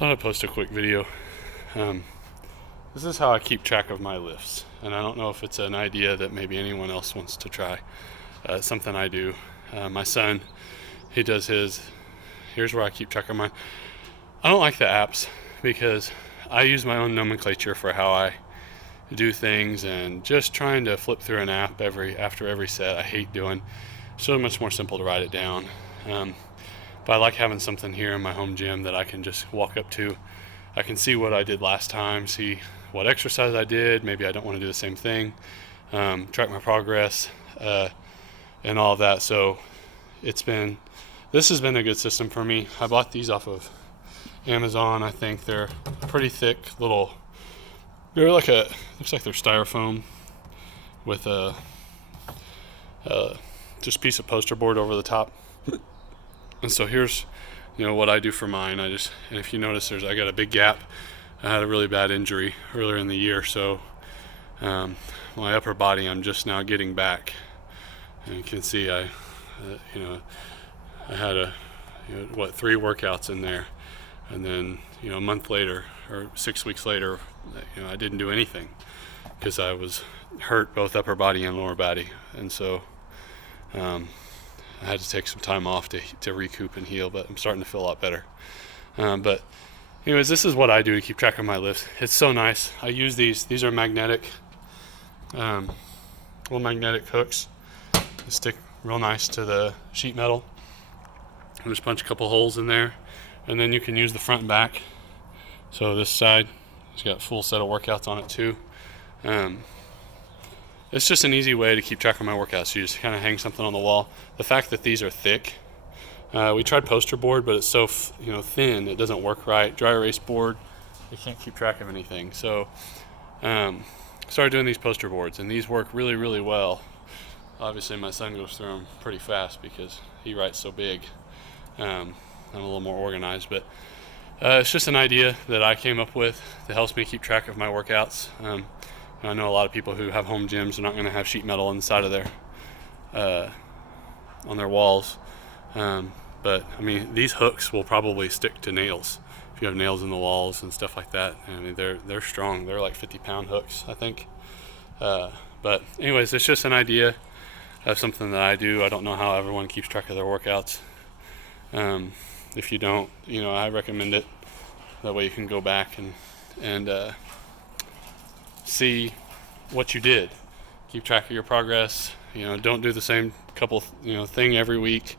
Thought I'd post a quick video. Um, this is how I keep track of my lifts, and I don't know if it's an idea that maybe anyone else wants to try. It's something I do. My son, he does his. Here's where I keep track of mine. I don't like the apps because I use my own nomenclature for how I do things, and just trying to flip through an app after every set I hate doing. It's so much more simple to write it down. But I like having something here in my home gym that I can just walk up to. I can see what I did last time, see what exercise I did. Maybe I don't want to do the same thing. Track my progress and all of that. So this has been a good system for me. I bought these off of Amazon. I think they're pretty thick little. They're looks like they're styrofoam with a just piece of poster board over the top. And so here's, what I do for mine. And if you notice, I got a big gap. I had a really bad injury earlier in the year, so my upper body I'm just now getting back. And you can see I had 3 workouts in there, and then a month later or 6 weeks later, I didn't do anything because I was hurt both upper body and lower body, and so I had to take some time off to recoup and heal, but I'm starting to feel a lot better. But anyways, this is what I do to keep track of my lifts. It's so nice. I use these are magnetic, little magnetic hooks. They stick real nice to the sheet metal. I just punch a couple holes in there, and then you can use the front and back. So this side has got a full set of workouts on it too. It's just an easy way to keep track of my workouts. You just kind of hang something on the wall. The fact that these are thick, we tried poster board, but it's so thin, it doesn't work right. Dry erase board, you can't keep track of anything. So started doing these poster boards, and these work really, really well. Obviously, my son goes through them pretty fast because he writes so big. I'm a little more organized, but it's just an idea that I came up with that helps me keep track of my workouts. I know a lot of people who have home gyms are not going to have sheet metal inside of on their walls. But I mean, these hooks will probably stick to nails if you have nails in the walls and stuff like that. I mean, they're strong. They're like 50-pound hooks, I think. But anyways, it's just an idea of something that I do. I don't know how everyone keeps track of their workouts. If you don't, I recommend it. That way you can go back and see what you did. Keep track of your progress. Don't do the same couple thing every week.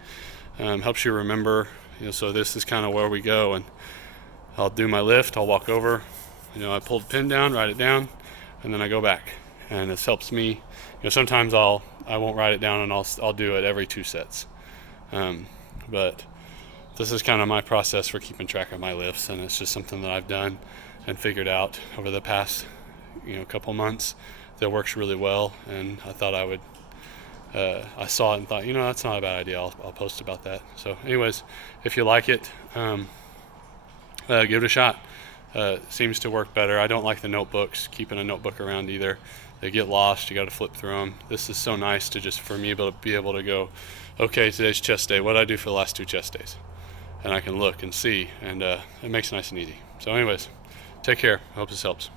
Helps you remember. So this is kind of where we go, and I'll do my lift. I'll walk over. I pull the pin down, write it down, and then I go back. And this helps me. Sometimes I won't write it down, and I'll do it every 2 sets. But this is kind of my process for keeping track of my lifts, and it's just something that I've done and figured out over the past couple months that works really well. And I thought I saw it and thought, that's not a bad idea. I'll post about that. So anyways, if you like it, give it a shot. Seems to work better. I don't like the notebooks, keeping a notebook around either. They get lost. You got to flip through them. This is so nice to just for me to be able to go, okay, today's chest day. What did I do for the last 2 chest days? And I can look and see, and it makes it nice and easy. So anyways, take care. I hope this helps.